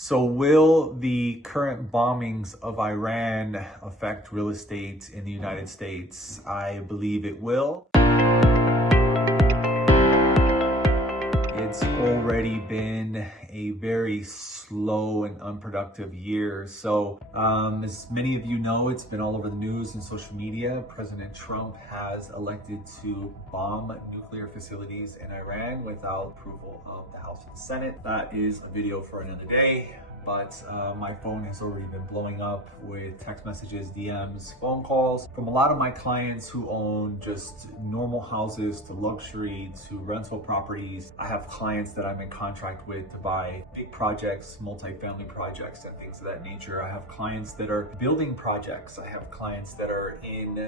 So will the current bombings of Iran affect real estate in the United States? I believe it will. It's already been a very slow and unproductive year. So as many of you know, it's been all over the news and social media. President Trump has elected to bomb nuclear facilities in Iran without approval of the House and the Senate. That is a video for another day. But my phone has already been blowing up with text messages, DMs, phone calls from a lot of my clients who own just normal houses to luxury to rental properties. I have clients that I'm in contract with to buy big projects, multifamily projects and things of that nature. I have clients that are building projects. I have clients that are in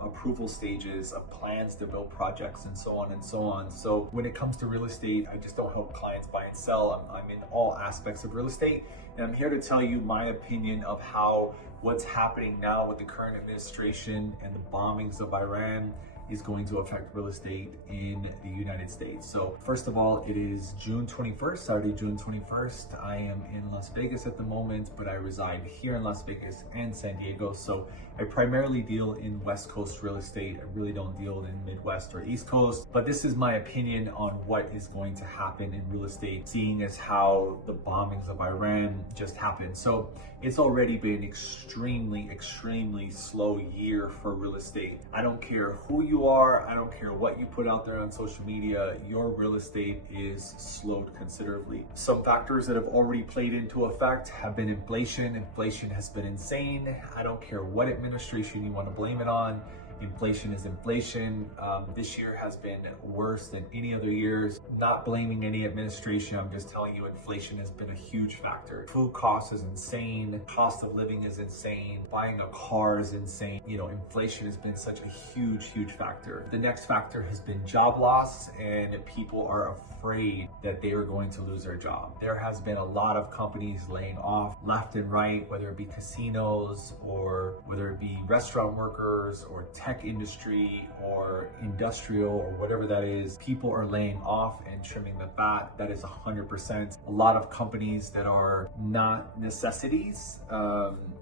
approval stages of plans to build projects and so on and so on. So when it comes to real estate, I just don't help clients buy and sell. I'm in all aspects of real estate. And I'm here to tell you my opinion of how what's happening now with the current administration and the bombings of Iran is going to affect real estate in the United States. So first of all, it is June 21st, Saturday, June 21st. I am in Las Vegas at the moment, but I reside here in Las Vegas and San Diego. So I primarily deal in West Coast real estate. I really don't deal in Midwest or East Coast, but this is my opinion on what is going to happen in real estate, seeing as how the bombings of Iran just happened. So it's already been extremely slow year for real estate. I don't care who you are, I don't care what you put out there on social media, your real estate is slowed considerably. Some factors that have already played into effect have been inflation. Inflation has been insane. I don't care what administration you want to blame it on. Inflation is inflation. This year has been worse than any other years. Not blaming any administration, I'm just telling you inflation has been a huge factor. Food cost is insane. Cost of living is insane. Buying a car is insane. You know, inflation has been such a huge factor. The next factor has been job loss, and people are afraid that they are going to lose their job. There has been a lot of companies laying off left and right, whether it be casinos or whether it be restaurant workers or tech industry or industrial or whatever that is. People are laying off and trimming the fat. That is 100%. A lot of companies that are not necessities,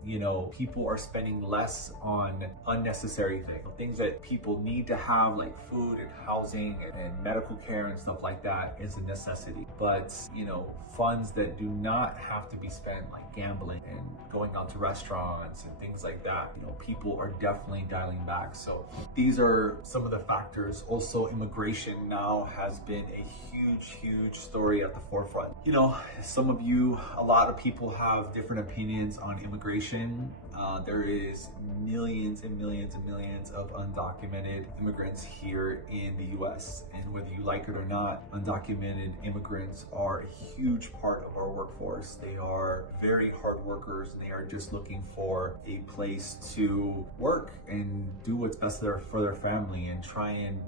you know, people are spending less on unnecessary things that people need to have, like food and housing and medical care and stuff like that is a necessity. But, you know, funds that do not have to be spent, like gambling and going out to restaurants and things like that, you know, people are definitely dialing back. So these are some of the factors. Also, immigration now has been a huge story at the forefront. You know, a lot of people have different opinions on immigration. There is millions and millions of undocumented immigrants here in the US. And whether you like it or not, undocumented immigrants are a huge part of our workforce. They are very hard workers. They are just looking for a place to work and do what's best for their family and try and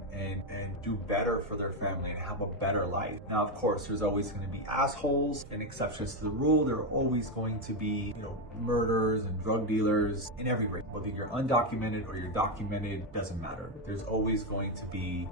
do better for their family and have a better life. Now, of course, there's always going to be assholes and exceptions to the rule. There are always going to be, you know, murderers and drug dealers in every race. Whether you're undocumented or you're documented, doesn't matter. There's always going to be,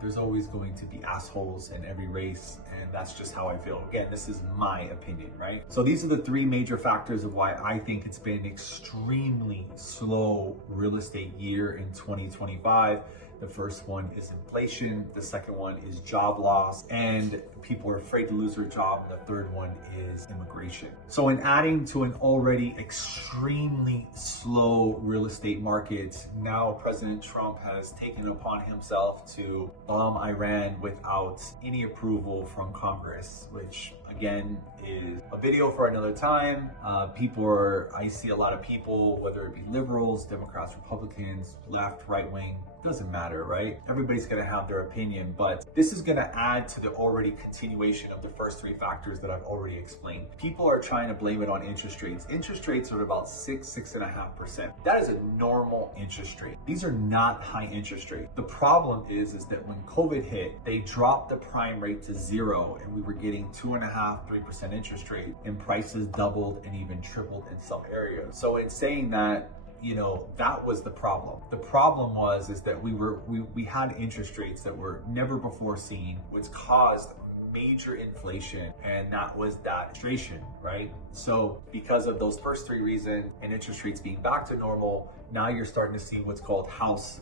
there's always going to be assholes in every race, and that's just how I feel. Again, this is my opinion, right? So these are the three major factors of why I think it's been extremely slow real estate year in 2025. The first one is inflation. The second one is job loss, and people are afraid to lose their job. And the third one is immigration. So in adding to an already extremely slow real estate market, now President Trump has taken upon himself to bomb Iran without any approval from Congress, which again is a video for another time. I see a lot of people, whether it be liberals, Democrats, Republicans, left, right wing, doesn't matter, right? Everybody's gonna have their opinion, but this is gonna add to the already continuation of the first three factors that I've already explained. People are trying to blame it on interest rates. Interest rates are about 6.5%. That is a normal interest rate. These are not high interest rates. The problem is that when COVID hit, they dropped the prime rate to 0 and we were getting 2.5%, 3% interest rate, and prices doubled and even tripled in some areas. So in saying that, you know, that was the problem. The problem was that we had interest rates that were never before seen, which caused major inflation, and that was that inflation, right? So because of those first three reasons and interest rates being back to normal, now you're starting to see what's called house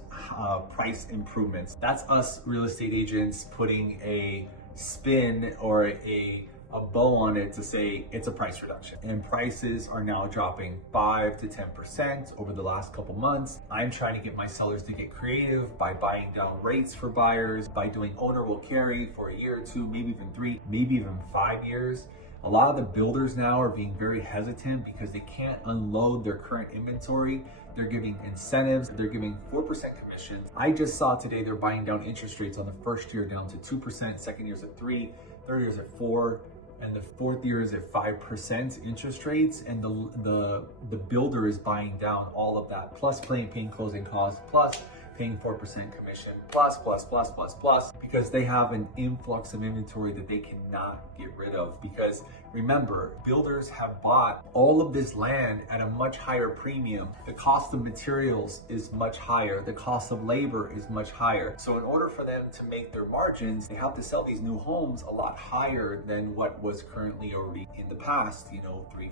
price improvements. That's us real estate agents putting a spin or a bow on it to say it's a price reduction, and prices are now dropping 5 to 10% over the last couple months. I'm trying to get my sellers to get creative by buying down rates for buyers, by doing owner will carry for a year or two, maybe even 3, maybe even 5 years. A lot of the builders now are being very hesitant because they can't unload their current inventory. They're giving incentives, they're giving 4% commissions. I just saw today they're buying down interest rates on the first year down to 2%, second year's at 3, third year's at 4, and the fourth year is at 5% interest rates, and the builder is buying down all of that, plus paying closing costs, plus paying 4% commission, plus, because they have an influx of inventory that they cannot get rid of. Because remember, builders have bought all of this land at a much higher premium. The cost of materials is much higher. The cost of labor is much higher. So in order for them to make their margins, they have to sell these new homes a lot higher than what was currently already in the past, 3,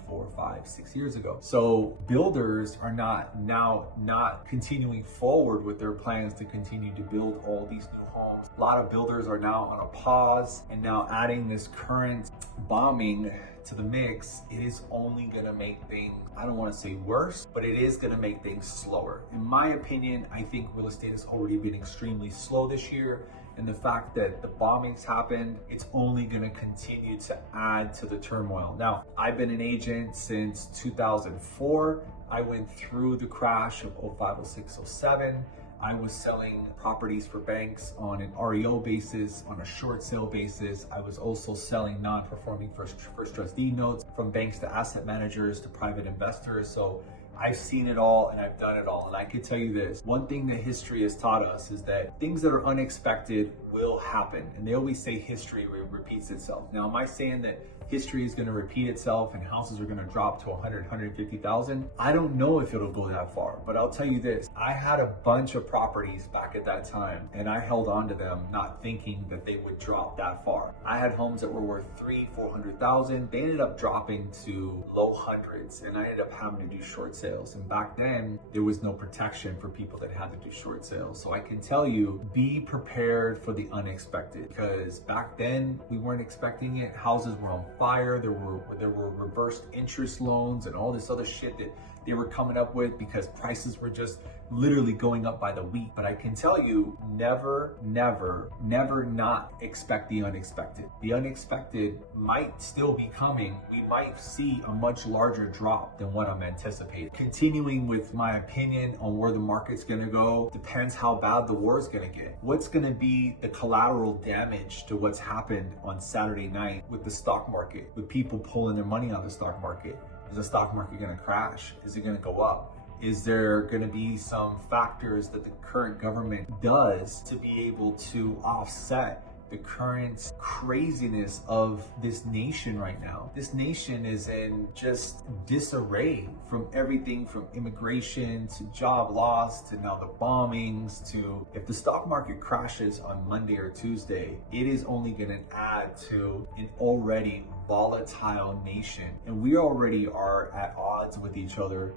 4, 5, 6 years ago. So builders are not continuing forward with their plans to continue to build all these new homes. A lot of builders are now on a pause, and now adding this current bombing to the mix, it is only gonna make things, I don't wanna say worse, but it is gonna make things slower. In my opinion, I think real estate has already been extremely slow this year, and the fact that the bombings happened, it's only gonna continue to add to the turmoil. Now, I've been an agent since 2004. I went through the crash of 05, 06, 07. I was selling properties for banks on an REO basis, on a short sale basis. I was also selling non-performing first trustee notes from banks to asset managers to private investors. So I've seen it all and I've done it all. And I can tell you this, one thing that history has taught us is that things that are unexpected will happen. And they always say history repeats itself. Now, am I saying that history is going to repeat itself and houses are going to drop to 100, 150,000? I don't know if it'll go that far, but I'll tell you this. I had a bunch of properties back at that time and I held on to them not thinking that they would drop that far. I had homes that were worth 300,000, 400,000. They ended up dropping to low hundreds, and I ended up having to do short sales. And back then there was no protection for people that had to do short sales. So I can tell you, be prepared for the unexpected, because back then we weren't expecting it. Houses were on fire. There were reversed interest loans and all this other shit that they were coming up with because prices were just literally going up by the week. But I can tell you, never not expect the unexpected. The unexpected might still be coming. We might see a much larger drop than what I'm anticipating. Continuing with my opinion on where the market's gonna go, depends how bad the war is gonna get. What's gonna be the collateral damage to what's happened on Saturday night with the stock market, with people pulling their money on the stock market? Is the stock market gonna crash? Is it gonna go up? Is there gonna be some factors that the current government does to be able to offset the current craziness of this nation right now? This nation is in just disarray, from everything from immigration to job loss to now the bombings to, if the stock market crashes on Monday or Tuesday, it is only gonna add to an already volatile nation. And we already are at odds with each other.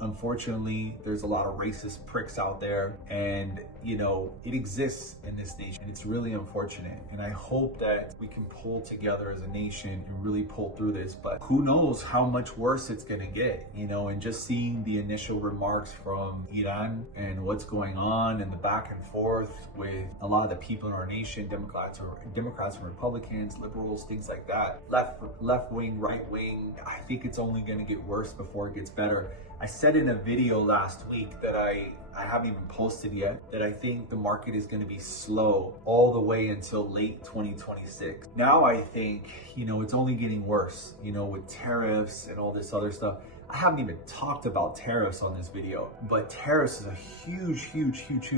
Unfortunately, there's a lot of racist pricks out there, and it exists in this nation. It's really unfortunate, and I hope that we can pull together as a nation and really pull through this. But who knows how much worse it's gonna get, and just seeing the initial remarks from Iran and what's going on and the back and forth with a lot of the people in our nation, Democrats and Republicans, liberals, things like that, left wing, right wing. I think it's only gonna get worse before it gets better. I said in a video last week that I haven't even posted yet, that I think the market is going to be slow all the way until late 2026. Now I think, it's only getting worse, with tariffs and all this other stuff. I haven't even talked about tariffs on this video, but tariffs is a huge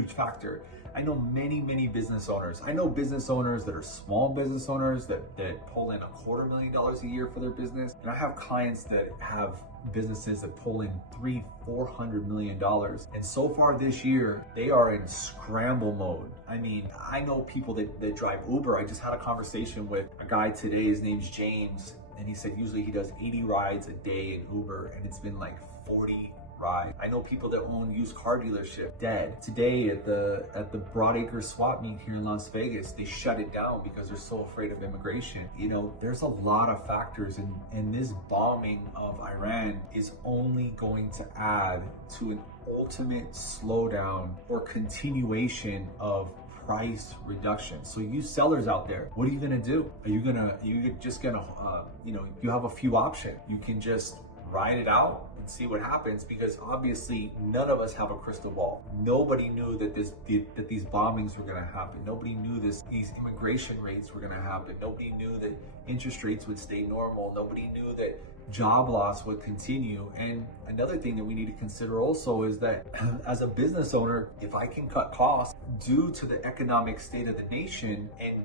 factor. I know many business owners. I know business owners that are small business owners that pull in $250,000 a year for their business. And I have clients that have businesses that pull in $300-400 million. And so far this year, they are in scramble mode. I mean, I know people that drive Uber. I just had a conversation with a guy today. His name's James. And he said usually he does 80 rides a day in Uber, and it's been like 40 rides. I know people that own used car dealership dead. Today at the Broadacre swap meet here in Las Vegas, they shut it down because they're so afraid of immigration. You know, there's a lot of factors, and this bombing of Iran is only going to add to an ultimate slowdown or continuation of price reduction. So you sellers out there, what are you gonna do? You're just gonna, you have a few options. You can just ride it out and see what happens, because obviously none of us have a crystal ball. Nobody knew that these bombings were gonna happen. Nobody knew these immigration rates were gonna happen. Nobody knew that interest rates would stay normal. Nobody knew that job loss would continue. And another thing that we need to consider also is that as a business owner, if I can cut costs due to the economic state of the nation and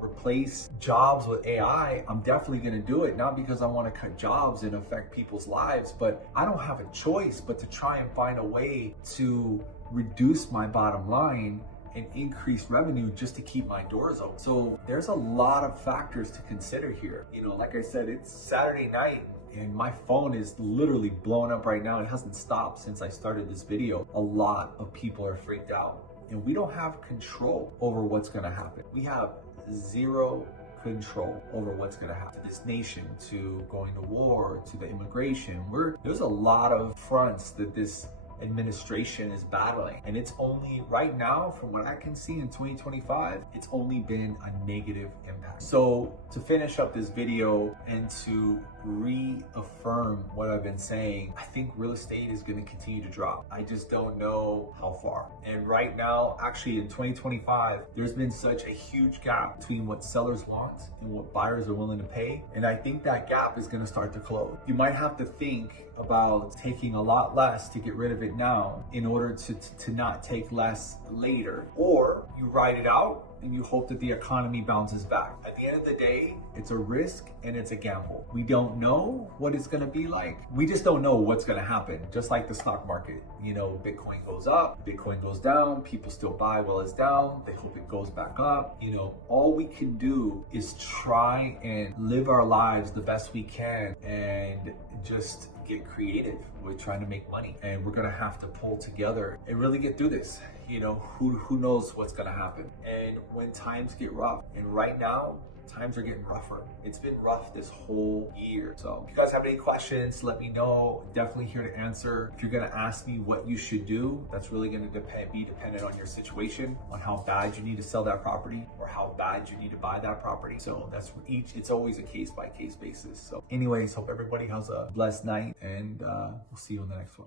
replace jobs with AI, I'm definitely going to do it. Not because I want to cut jobs and affect people's lives, but I don't have a choice but to try and find a way to reduce my bottom line and increase revenue just to keep my doors open. So there's a lot of factors to consider here. Like I said, it's Saturday night and my phone is literally blowing up right now. It hasn't stopped since I started this video. A lot of people are freaked out, and we don't have control over what's going to happen. We have zero control over what's going to happen to this nation, to going to war, to the immigration. There's a lot of fronts that this administration is battling, and it's only right now, from what I can see in 2025, it's only been a negative impact. So to finish up this video and to reaffirm what I've been saying, I think real estate is going to continue to drop. I just don't know how far. And right now, actually in 2025, there's been such a huge gap between what sellers want and what buyers are willing to pay. And I think that gap is going to start to close. You might have to think about taking a lot less to get rid of it now in order to not take less later, or you ride it out and you hope that the economy bounces back. At the end of the day, it's a risk and it's a gamble. We don't know what it's gonna be like. We just don't know what's gonna happen. Just like the stock market, Bitcoin goes up, Bitcoin goes down, people still buy while it's down, they hope it goes back up. All we can do is try and live our lives the best we can and just get creative with trying to make money. And we're gonna have to pull together and really get through this. Who knows what's gonna happen. And when times get rough, and right now, times are getting rougher. It's been rough this whole year. So if you guys have any questions, let me know. Definitely here to answer. If you're gonna ask me what you should do, that's really gonna be dependent on your situation, on how bad you need to sell that property or how bad you need to buy that property. So that's it's always a case by case basis. So anyways, hope everybody has a blessed night, and we'll see you on the next one.